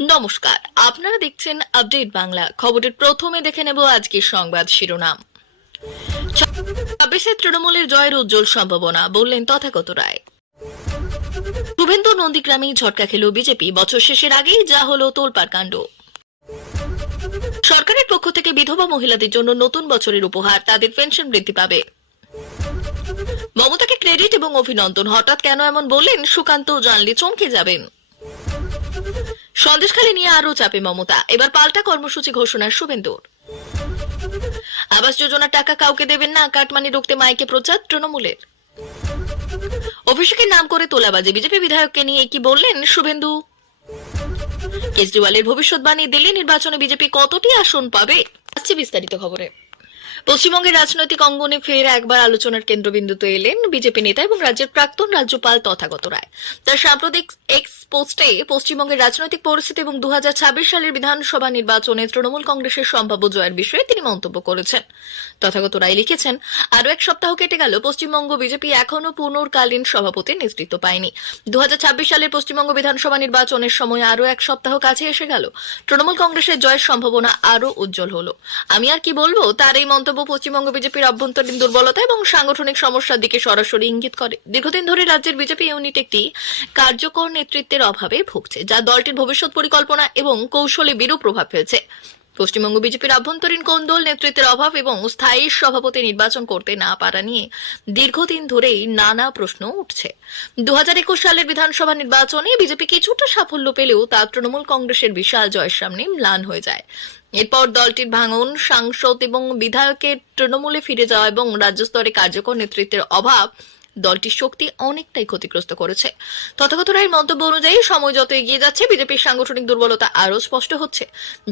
নমস্কার, আপনারা দেখছেন আপডেট বাংলা। খবরের প্রথমে দেখে নেব আজকের সংবাদ শিরোনাম। 26 তৃণমূলের জয়ের উজ্জ্বল সম্ভাবনা, বললেন তথাগত রায়। শুভেন্দু নন্দীগ্রামেই ঝটকা খেল বিজেপি, বছর শেষের আগেই যা হলো তোলপাড় কাণ্ড। সরকারের পক্ষ থেকে বিধবা মহিলাদের জন্য নতুন বছরের উপহার, তাদের পেনশন বৃদ্ধি পাবে। মমতাকে ক্রেডিট এবং অভিনন্দন, হঠাৎ কেন এমন বললেন সুকান্ত, জানলে চমকে যাবেন। সন্দেশখালী নিয়ে আরো চাপে মমতা, এবার পাল্টা কর্মসূচি ঘোষণার শুভেন্দুর। আবাস যোজনার টাকা কাউকে দেবেন না, কাটমানি রুখতে মাইকে প্রচার তৃণমূলের। অভিষেকের নাম করে তোলাবাজি, বিজেপি বিধায়ককে নিয়ে কি বললেন শুভেন্দু। কেজরিওয়ালের ভবিষ্যৎবাণী, দিল্লি নির্বাচনে বিজেপি কতটি আসন পাবে, আসছে বিস্তারিত খবরে। পশ্চিমবঙ্গের রাজনৈতিক অঙ্গনে ফের একবার আলোচনার কেন্দ্রবিন্দুতে এলেন বিজেপি নেতা এবং রাজ্যের প্রাক্তন রাজ্যপাল তথাগত রায়। তার সাম্প্রতিক এক্স পোস্টে পশ্চিমবঙ্গের রাজনৈতিক পরিস্থিতি এবং 2026 সালের বিধানসভা নির্বাচনে তৃণমূল কংগ্রেসের সম্ভাব্য জয়ের বিষয়ে তিনি মন্তব্য করেছেন। তথাগত রায় লিখেছেন, আরও এক সপ্তাহ কেটে গেল, পশ্চিমবঙ্গ বিজেপি এখনও পুনর্কালীন সভাপতির নেতৃত্ব পায়নি। 2026 সালের পশ্চিমবঙ্গ বিধানসভা নির্বাচনের সময় আরও এক সপ্তাহ কাছে এসে গেল, তৃণমূল কংগ্রেসের জয়ের সম্ভাবনা আরও উজ্জ্বল হলো। আমি আর কি বলবো, তার এই মন্তব্য পশ্চিমবঙ্গ বিজেপির অভ্যন্তরীণ দুর্বলতা এবং সাংগঠনিক সমস্যার দিকে সরাসরি ইঙ্গিত করে। দীর্ঘদিন ধরে রাজ্যের বিজেপি ইউনিট একটি কার্যকর নেতৃত্বের অভাবে ভুগছে, যা দলটির ভবিষ্যৎ পরিকল্পনা এবং কৌশলে বিরূপ প্রভাব ফেলছে। পশ্চিমবঙ্গ বিজেপির আভ্যন্তরীণ কোন্দল, নেতৃত্বের অভাব এবং স্থায়ী সভাপতি নির্বাচন করতে না পারা নিয়ে দীর্ঘদিন ধরেই নানা প্রশ্ন উঠছে। 2021 সালের বিধানসভা নির্বাচনে বিজেপি কিছুটা সাফল্য পেলেও তা তৃণমূল কংগ্রেসের বিশাল জয়ের সামনে ম্লান হয়ে যায়। এরপর দলটির ভাঙন, সাংসদ এবং বিধায়কের তৃণমূলে ফিরে যাওয়া এবং রাজ্য স্তরে কার্যকর নেতৃত্বের অভাব দলটির শক্তি অনেকটাই ক্ষতিগ্রস্ত করেছে। তথাগত রায়ের মন্তব্য অনুযায়ী সময় যত এগিয়ে যাচ্ছে, বিজেপির সাংগঠনিক দুর্বলতা আরও স্পষ্ট হচ্ছে,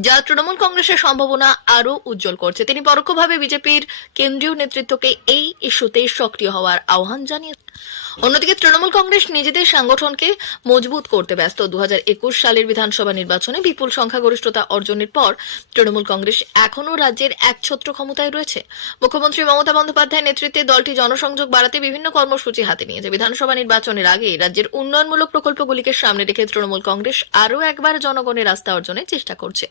যা তৃণমূল কংগ্রেসের সম্ভাবনা আরও উজ্জ্বল করছে। তিনি পরোক্ষভাবে বিজেপির কেন্দ্রীয় নেতৃত্বকে এই ইস্যুতে সক্রিয় হওয়ার আহ্বান জানিয়েছেন। অন্যদিকে তৃণমূল কংগ্রেস নিজেদের সংগঠনকে মজবুত করতে ব্যস্ত। 2021 সালের বিধানসভা নির্বাচনে বিপুল সংখ্যাগরিষ্ঠতা অর্জনের পর তৃণমূল কংগ্রেস এখনও রাজ্যের একছত্র ক্ষমতায় রয়েছে। মুখ্যমন্ত্রী মমতা বন্দ্যোপাধ্যায়ের নেতৃত্বে দলটি জনসংযোগ বাড়াতে বিভিন্ন কর্মসূচি হাতে নিয়েছে। বিধানসভা নির্বাচনের আগে রাজ্যের উন্নয়নমূলক প্রকল্পগুলিকে সামনে রেখে তৃণমূল কংগ্রেস আরও একবার জনগণের আস্থা অর্জনের চেষ্টা করছে।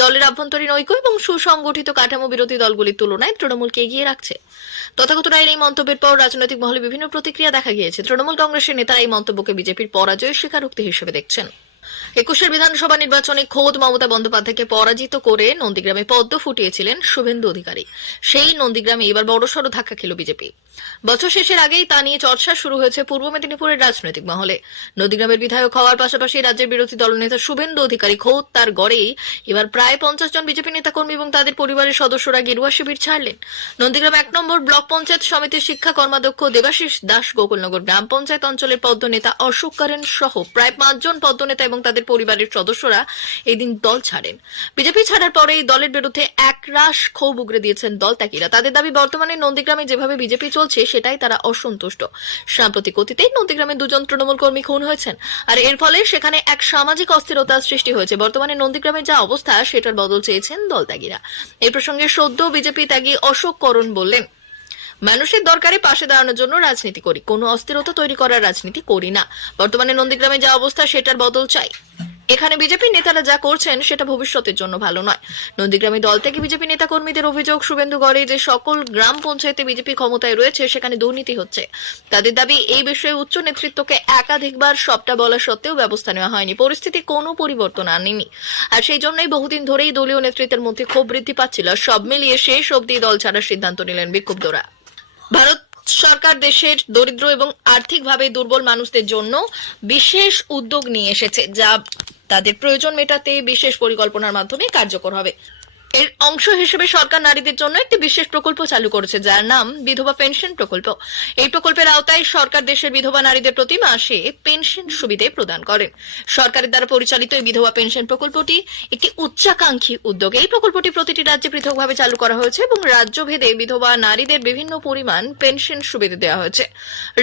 দলের আভ্যন্তরীণ ঐক্য এবং সুসংগঠিত কাঠামো বিরোধী দলগুলির তুলনায় তৃণমূলকে এগিয়ে রাখছে। তথাগত রায়ের এই মন্তব্যের পর রাজনৈতিক মহলে বিভিন্ন প্রতিক্রিয়া দেখা গিয়েছে। তৃণমূল কংগ্রেসের নেতারা এই মন্তব্যকে বিজেপির পরাজয়ের স্বীকারোক্তি হিসেবে দেখছেন। 21 বিধানসভা নির্বাচনে খোদ মমতা বন্দ্যোপাধ্যায়কে পরাজিত করে নন্দীগ্রামে পদ্ম ফুটিয়েছিলেন শুভেন্দু অধিকারী। সেই নন্দীগ্রামে এবার বড়সড় ধাক্কা খেল বিজেপি। বছর শেষের আগেই তা নিয়ে চর্চা শুরু হয়েছে পূর্ব মেদিনীপুরের রাজনৈতিক মহলে। নন্দীগ্রামের বিধায়ক হওয়ার পাশাপাশি রাজ্যের বিরোধী দলনেতা শুভেন্দু অধিকারী খোদ তার গড়েই এবার প্রায় 50 জন বিজেপি নেতাকর্মী এবং তাদের পরিবারের সদস্যরা গেরুয়া শিবির ছাড়লেন। নন্দীগ্রাম 1 নম্বর ব্লক পঞ্চায়েত সমিতির শিক্ষা কর্মাধ্যক্ষ দেবাশিস দাস, গোকুলনগর গ্রাম পঞ্চায়েত অঞ্চলের পদ্ম নেতা অশোক কারেন সহ প্রায় 5 জন পদ্ম নেতা এবং তাদের পরিবারের সদস্যরা এদিন দল ছাড়েন। বিজেপি ছাড়ার পরে এই দলের বিরুদ্ধে একরাশ ক্ষোভ উগরে দিয়েছেন দল ত্যাগীরা। তাদের দাবি, বর্তমানে নন্দীগ্রামে যেভাবে বিজেপি চলছে সেটাই তারা অসন্তুষ্ট। সাম্প্রতিক অতীতেই নন্দীগ্রামে 2 জন তৃণমূল কর্মী খুন হয়েছেন, আর এর ফলে সেখানে এক সামাজিক অস্থিরতার সৃষ্টি হয়েছে। বর্তমানে নন্দীগ্রামে যা অবস্থা, সেটার বদল চেয়েছেন দল ত্যাগীরা। এই প্রসঙ্গে সদ্য বিজেপি ত্যাগী অশোক করণ বললেন, মানুষের দরকারে পাশে দাঁড়ানোর জন্য রাজনীতি করি, কোনো অস্থিরতা তৈরি করার রাজনীতি করি না। বর্তমানে নন্দীগ্রামে যা অবস্থা, সেটার বদল চাই। এখানে বিজেপির নেতারা যা করছেন সেটা ভবিষ্যতের জন্য ভালো নয়। নন্দীগ্রামে দল থেকে বিজেপি নেতা কর্মীদের অভিযোগ, শুভেন্দুগড়ে যে সকল গ্রাম পঞ্চায়েতে বিজেপি ক্ষমতায় রয়েছে সেখানে দুর্নীতি হচ্ছে। তাদের দাবি, এই বিষয়ে উচ্চ নেতৃত্বকে একাধিকবার সবটা বলা সত্ত্বেও ব্যবস্থা নেওয়া হয়নি। পরিস্থিতি কোনো পরিবর্তন আনেনি, আর সেই জন্যই বহুদিন ধরেই দলীয় নেতৃত্বের মধ্যে ক্ষোভ বৃদ্ধি পাচ্ছিল। সব মিলিয়ে শেষ অবধি দল ছাড়ার সিদ্ধান্ত নিলেন বিক্ষুব্ধরা। ভারত সরকার দেশের দরিদ্র এবং আর্থিকভাবে দুর্বল মানুষদের জন্য বিশেষ উদ্যোগ নিয়ে এসেছে, যা তাদের প্রয়োজন মেটাতে বিশেষ পরিকল্পনার মাধ্যমে কার্যকর হবে। এর অংশ হিসেবে সরকার নারীদের জন্য একটি বিশেষ প্রকল্প চালু করেছে, যার নাম বিধবা পেনশন প্রকল্প। এই প্রকল্পের আওতায় সরকার দেশের বিধবা নারীদের প্রতি মাসে পেনশন সুবিধা প্রদান করেন। সরকারের দ্বারা পরিচালিত এই বিধবা পেনশন প্রকল্পটি একটি উচ্চাকাঙ্ক্ষী উদ্যোগ। এই প্রকল্পটি প্রতিটি রাজ্যে পৃথকভাবে চালু করা হয়েছে এবং রাজ্যভেদে বিধবা নারীদের বিভিন্ন পরিমাণ পেনশন সুবিধা দেওয়া হয়েছে।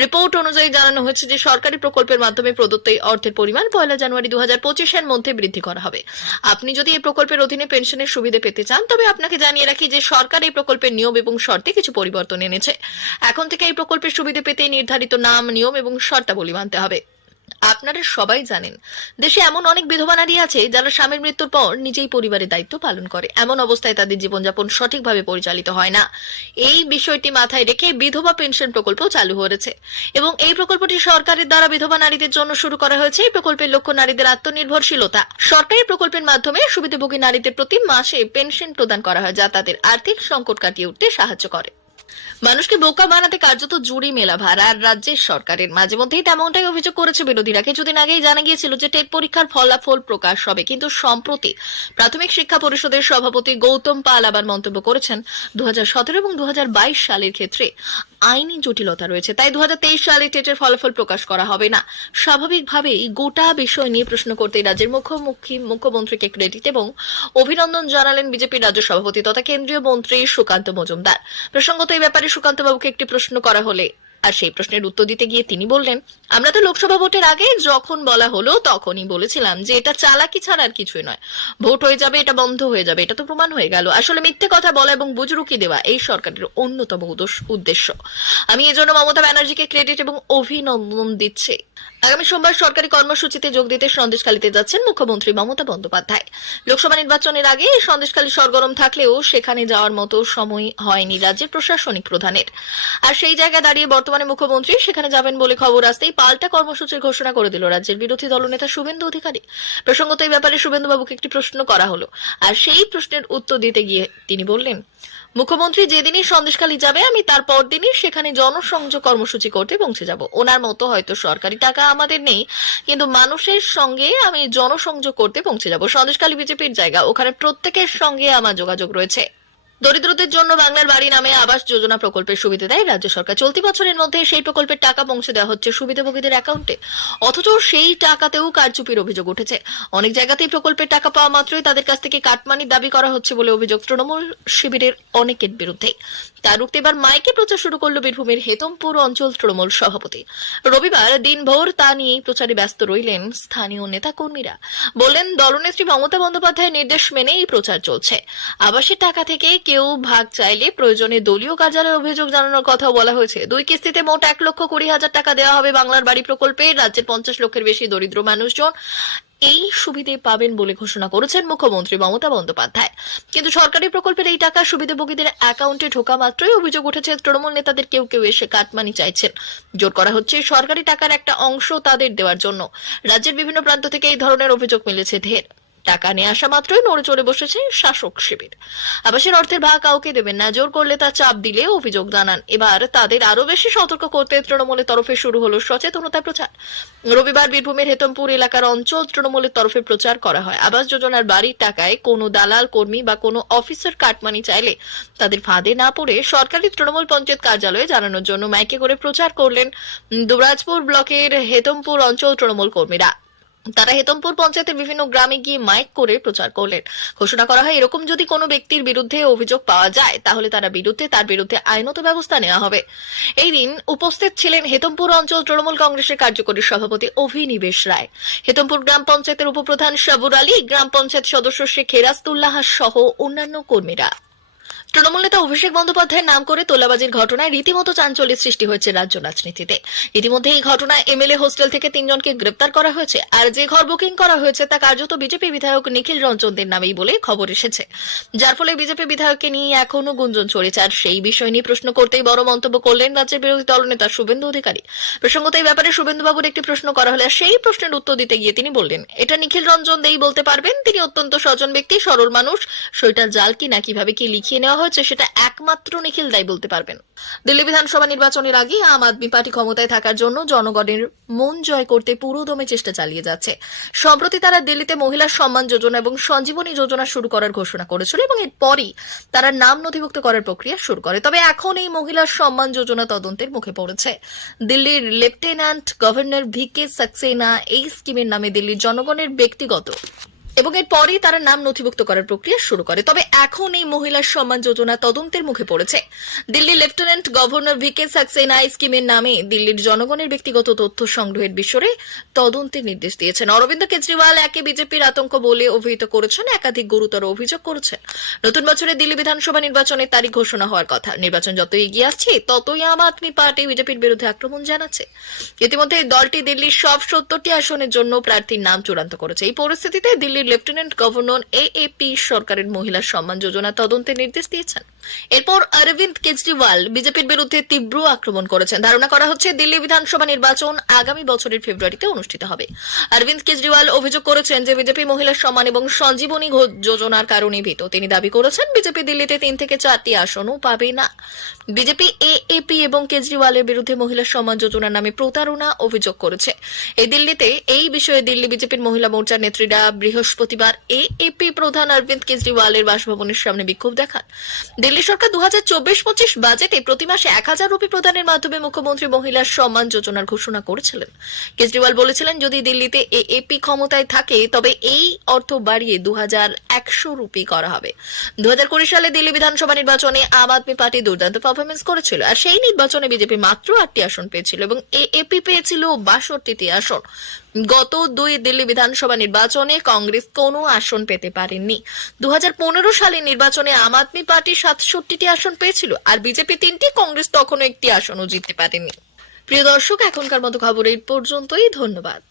রিপোর্ট অনুযায়ী জানানো হয়েছে যে সরকারি প্রকল্পের মাধ্যমে প্রদত্ত এই অর্থের পরিমাণ 1 জানুয়ারি 2025 মধ্যে বৃদ্ধি করা হবে। আপনি যদি এই প্রকল্পের অধীনে পেনশনের সুবিধা পেতে চান, তবে আপনাকে জানিয়ে রাখি যে সরকার এই প্রকল্পের নিয়ম এবং শর্তে কিছু পরিবর্তন এনেছে। এখন থেকে এই প্রকল্পের সুবিধা পেতে নির্ধারিত নাম, নিয়ম এবং শর্তাবলী মানতে হবে। আপনারা সবাই জানেন দেশে এমন অনেক বিধবা নারী আছে যারা স্বামীর মৃত্যুর পর নিজেই পরিবারের দায়িত্ব পালন করে। এমন অবস্থায় তাদের জীবনযাপন সঠিকভাবে পরিচালিত হয় না। এই বিষয়টি মাথায় রেখে বিধবা পেনশন প্রকল্প চালু হয়েছে এবং এই প্রকল্পটি সরকারের দ্বারা বিধবা নারীদের জন্য শুরু করা হয়েছে। এই প্রকল্পের লক্ষ্য নারীদের আত্মনির্ভরশীলতা। সরকারি প্রকল্পের মাধ্যমে সুবিধাভোগী নারীদের প্রতি মাসে পেনশন প্রদান করা হয়, যা তাদের আর্থিক সংকট কাটিয়ে উঠতে সাহায্য করে। মানুষকে বোকা বানাতে কার্যত জুড়ি মেলা ভার আর রাজ্যের সরকারের। মাঝে মধ্যেই তেমনটাই অভিযোগ করেছে বিরোধীরা। কিছুদিন আগেই জানা গিয়েছিল যে টেট পরীক্ষার ফলাফল প্রকাশ হবে, কিন্তু সম্প্রতি প্রাথমিক শিক্ষা পরিষদের সভাপতি গৌতম পাল আবার মন্তব্য করেছেন 2017 এবং 2022 সালের ক্ষেত্রে আইনি জটিলতা রয়েছে, তাই 2023 সালে টেটের ফলাফল প্রকাশ করা হবে না। স্বাভাবিকভাবেই গোটা বিষয় নিয়ে প্রশ্ন করতেই রাজ্যের মুখ্যমন্ত্রীকে ক্রেডিট এবং অভিনন্দন জানালেন বিজেপির রাজ্য সভাপতি তথা কেন্দ্রীয় মন্ত্রী সুকান্ত মজুমদার। প্রসঙ্গত এই ব্যাপারে সুকান্ত বাবুকে একটি প্রশ্ন করা হলে আর সেই প্রশ্নের উত্তর দিতে গিয়ে তিনি বললেন, আমরা তো লোকসভা ভোটের আগে যখন বলা হলো তখনই বলেছিলাম যে এটা চালাকি ছাড়া আর কিছুই নয়, ভোট হয়ে যাবে, এটা বন্ধ হয়ে যাবে, এটা তো প্রমাণ হয়ে গেল। আসলে মিথ্যে কথা বলা এবং বুজরুকি দেওয়া এই সরকারের অন্যতম উদ্দেশ্য। আমি এজন্য মমতা ব্যানার্জিকে ক্রেডিট এবং অভিনন্দন দিচ্ছি। আগামী সোমবার সরকারি কর্মসূচিতে যোগ দিতে সন্দেশখালীতে যাচ্ছেন মুখ্যমন্ত্রী মমতা বন্দ্যোপাধ্যায়। লোকসভা নির্বাচনের আগে সন্দেশখালী সরগরম থাকলেও সেখানে যাওয়ার মতো সময় হয়নি রাজ্যের প্রশাসনিক প্রধানের। আর সেই জায়গায় দাঁড়িয়ে বর্তমানে মুখ্যমন্ত্রী সেখানে যাবেন বলে খবর আসতেই পাল্টা কর্মসূচির ঘোষণা করে দিল রাজ্যের বিরোধী দলনেতা শুভেন্দু অধিকারী। প্রসঙ্গত এই ব্যাপারে শুভেন্দু বাবুকে একটি প্রশ্ন করা হলো আর সেই প্রশ্নের উত্তর দিতে গিয়ে তিনি বললেন, মুখ্যমন্ত্রী যেদিনই সন্দেশখালী যাবে আমি তার পরদিনই সেখানে জনসংযোগ কর্মসূচি করতে পৌঁছে যাব। ওনার মতো হয়তো সরকারি টাকা আমাদের নেই, কিন্তু মানুষের সঙ্গে আমি জনসংযোগ করতে পৌঁছে যাব। সন্দেশখালী বিজেপির জায়গা, ওখানে প্রত্যেকের সঙ্গে আমার যোগাযোগ রয়েছে। দরিদ্রদের জন্য বাংলার বাড়ি নামে আবাস যোজনা প্রকল্পের সুবিধা দেয় রাজ্য সরকার। চলতি বছরের মধ্যে সেই প্রকল্পের টাকা পৌঁছে দেওয়া হচ্ছে সুবিধাভোগীদের অ্যাকাউন্টে, অথচ সেই টাকাতেও কারচুপির অভিযোগ উঠেছে। অনেক জায়গাতেই প্রকল্পের টাকা পাওয়া মাত্রই তাদের কাছ থেকে কাটমানির দাবি করা হচ্ছে বলে অভিযোগ তৃণমূল শিবিরের অনেকের বিরুদ্ধে। তা রুখতে এবার মাইকে প্রচার শুরু করল বীরভূমের হেতমপুর অঞ্চল তৃণমূল সভাপতি। রবিবার দিনভর তা নিয়েই প্রচারে ব্যস্ত রইলেন স্থানীয় নেতাকর্মীরা। বললেন, দলনেত্রী মমতা বন্দ্যোপাধ্যায়ের নির্দেশ মেনে এই প্রচার চলছে। আবাসের টাকা থেকে কেউ ভাগ চাইলে প্রয়োজনে দলীয় কার্যালয়ে অভিযোগ জানানোর কথাও বলা হয়েছে। 2 কিস্তিতে মোট 1,20,000 টাকা দেওয়া হবে বাংলার বাড়ি প্রকল্পে। রাজ্যের 50 লক্ষের বেশি দরিদ্র মানুষজন এই সুবিধে পাবেন বলে ঘোষণা করেছেন মুখ্যমন্ত্রী মমতা বন্দ্যোপাধ্যায়। কিন্তু সরকারি প্রকল্পের এই টাকা সুবিধাভোগীদের অ্যাকাউন্টে ঢোকা মাত্রই অভিযোগ উঠেছে তৃণমূল নেতাদের কেউ কেউ এসে কাটমানি চাইছেন। জোর করা হচ্ছে সরকারি টাকার একটা অংশ তাদের দেওয়ার জন্য। রাজ্যের বিভিন্ন প্রান্ত থেকে এই ধরনের অভিযোগ মিলেছে ঢের। টাকা নিয়ে আসা মাত্রই নড়ে চড়ে বসেছে শাসক শিবির। আবাসের অর্থের ভাগ কাউকে দেবেন না, জোর করলে তা চাপ দিলে অভিযোগ জানান। এবার তাদের আরো বেশি সতর্ক করতে তৃণমূলের তরফে শুরু হলো সচেতনতা প্রচার। রবিবার বীরভূমের হেতমপুর এলাকার অঞ্চল তৃণমূলের তরফে প্রচার করা হয়। আবাস যোজনার বাড়ির টাকায় কোনো দালাল কর্মী বা কোনো অফিসার কাটমানি চাইলে তাদের ফাঁদে না পড়ে সরকারি তৃণমূল পঞ্চায়েত কার্যালয়ে জানানোর জন্য মাইকে করে প্রচার করলেন দুবরাজপুর ব্লকের হেতমপুর অঞ্চল তৃণমূল কর্মীরা। তারা হেতমপুর পঞ্চায়েতের বিভিন্ন গ্রামে গিয়ে মাইক করে প্রচার করলেন। ঘোষণা করা হয়, এরকম যদি কোনো ব্যক্তির বিরুদ্ধে অভিযোগ পাওয়া যায় তাহলে তার বিরুদ্ধে আইনত ব্যবস্থা নেওয়া হবে। এই দিন উপস্থিত ছিলেন হেতমপুর অঞ্চল তৃণমূল কংগ্রেসের কার্যকরী সভাপতি অভিনিবেশ রায়, হেতমপুর গ্রাম পঞ্চায়েতের উপপ্রধান সাবুর আলী, গ্রাম পঞ্চায়েত সদস্য শেখ হেরাস্তুল্লাহ সহ অন্যান্য কর্মীরা। তৃণমূল নেতা অভিষেক বন্দ্যোপাধ্যায়ের নাম করে তোলাবাজির ঘটনায় রীতিমতো চাঞ্চল্যের সৃষ্টি হয়েছে রাজ্য রাজনীতিতে। ইতিমধ্যে এই ঘটনায় এমএলএ হোস্টেল থেকে 3 জনকে গ্রেপ্তার করা হয়েছে। আর যে ঘর বুকিং করা হয়েছে তা কার্যত বিজেপি বিধায়ক নিখিল রঞ্জনদের নামেই বলে খবর এসেছে, যার ফলে বিজেপি বিধায়ককে নিয়ে এখনো গুঞ্জন চলেছে। আর সেই বিষয় নিয়ে প্রশ্ন করতেই বড় মন্তব্য করলেন রাজ্যের বিরোধী দলনেতা শুভেন্দু অধিকারী। প্রসঙ্গত এই ব্যাপারে শুভেন্দু বাবুর একটি প্রশ্ন করা হলে সেই প্রশ্নের উত্তর দিতে গিয়ে তিনি বললেন, এটা নিখিল রঞ্জন দেই বলতে পারবেন। তিনি অত্যন্ত সজ্জন ব্যক্তি, সরল মানুষ। সেটা জাল কি না কিভাবে কি লিখিয়ে নেওয়া হয়েছে সেটা একমাত্র নিখিল দাই বলতে পারবেন। দিল্লি বিধানসভা নির্বাচনের আগে আম আদমি পার্টি ক্ষমতায় থাকার জন্য জনগণের মন জয় করতে পুরোদমে চেষ্টা চালিয়ে যাচ্ছে। সম্প্রতি তারা দিল্লিতে মহিলা সম্মান যোজনা এবং সঞ্জীবনী যোজনা শুরু করার ঘোষণা করেছিল এবং এরপরই তারা নাম নথিভুক্ত করার প্রক্রিয়া শুরু করে। তবে এখন এই মহিলা সম্মান যোজনা তদন্তের মুখে পড়েছে। দিল্লির লেফটেন্যান্ট গভর্নর ভিকে সাক্সেনা এই স্কিমের নামে দিল্লির জনগণের ব্যক্তিগত এবং এরপরেই তারা নাম নথিভুক্ত করার প্রক্রিয়া শুরু করে। তবে এখন এই মহিলা সম্মান যোজনা তদন্তের মুখে পড়েছে। দিল্লির লেফটেন্যান্ট গভর্নর ভিকে সাক্সেনা এই স্কিমের নামে দিল্লির জনগণের ব্যক্তিগত তথ্য সংগ্রহের বিষয়ে তদন্তের নির্দেশ দিয়েছেন। অরবিন্দ কেজরিওয়াল একে বিজেপির আতঙ্ক বলে অভিহিত করেছেন, একাধিক গুরুতর অভিযোগ করেছেন। নতুন বছরে দিল্লি বিধানসভা নির্বাচনের তারিখ ঘোষণা হওয়ার কথা। নির্বাচন যত এগিয়ে আসছে ততই আম আদমি পার্টি বিজেপির বিরুদ্ধে আক্রমণ জানাচ্ছে। ইতিমধ্যে দলটি দিল্লির সব 70টি আসনের জন্য প্রার্থীর নাম চূড়ান্ত করেছে। এই পরিস্থিতিতে দিল্লির লেফটেন্যান্ট গভর্নর এএপি সরকারের মহিলা সম্মান যোজনা তদন্তের নির্দেশ দিয়েছেন। এরপর অরবিন্দ কেজরিওয়াল বিজেপির বিরুদ্ধে তীব্র আক্রমণ করেছেন। ধারণা করা হচ্ছে দিল্লি বিধানসভা নির্বাচন আগামী বছরের ফেব্রুয়ারিতে অনুষ্ঠিত হবে। অরবিন্দ কেজরিওয়াল অভিযোগ করেছেন যে বিজেপি মহিলা সম্মান এবং সঞ্জীবনী যোজনার কারণে ভীত। তিনি দাবি করেছেন বিজেপি দিল্লিতে 3 থেকে 4টি আসনও পাবে না। বিজেপি এএপি এবং কেজরিওয়ালের বিরুদ্ধে মহিলা সম্মান যোজনার নামে প্রতারণা অভিযোগ করেছে। এই বিষয়ে দিল্লি বিজেপির মহিলা মোর্চার নেত্রীরা বৃহস্পতিবার এএপি প্রধান অরবিন্দ কেজরিওয়ালের বাসভবনের সামনে বিক্ষোভ দেখান। দিল্লি সরকার 2024-25 বাজেটে প্রতি মাসে 1000 রুপি প্রদানের মাধ্যমে মুখ্যমন্ত্রী মহিলা সম্মান যোজনার ঘোষণা করেছিলেন। কেজরিওয়াল বলেছিলেন যদি দিল্লিতে এএপি ক্ষমতায় থাকে তবে এই অর্থ বাড়িয়ে 2100 রুপি করা হবে। 2020 সালে দিল্লি বিধানসভা নির্বাচনে আম আদমি পার্টি দুর্দান্ত পারফরমেন্স করেছিল, আর সেই নির্বাচনে বিজেপি মাত্র 8টি আসন পেয়েছিল এবং এএপি পেয়েছিল 62টি আসন। গত 2 দিল্লি বিধানসভা নির্বাচনে কংগ্রেস কোনো আসন পেতে পারেনি। 2015 সালের নির্বাচনে আম আদমি পার্টি 67টি আসন পেয়েছিল, আর বিজেপি 3টি, কংগ্রেস তখনও একটি আসনও জিততে পারেনি। প্রিয় দর্শক, এখনকার মতো খবর এই পর্যন্তই। ধন্যবাদ।